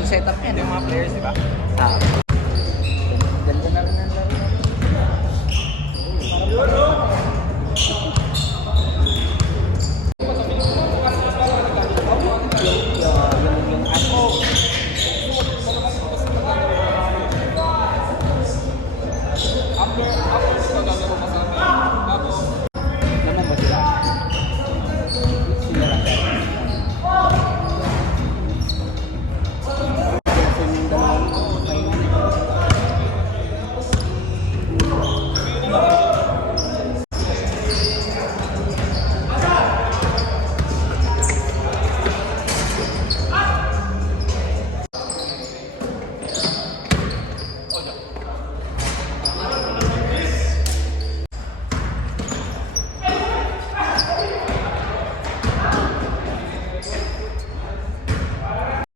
Full setup yan. Yung mga players, di ba? Ah. Ganda na rin ang laro. Yung ano. After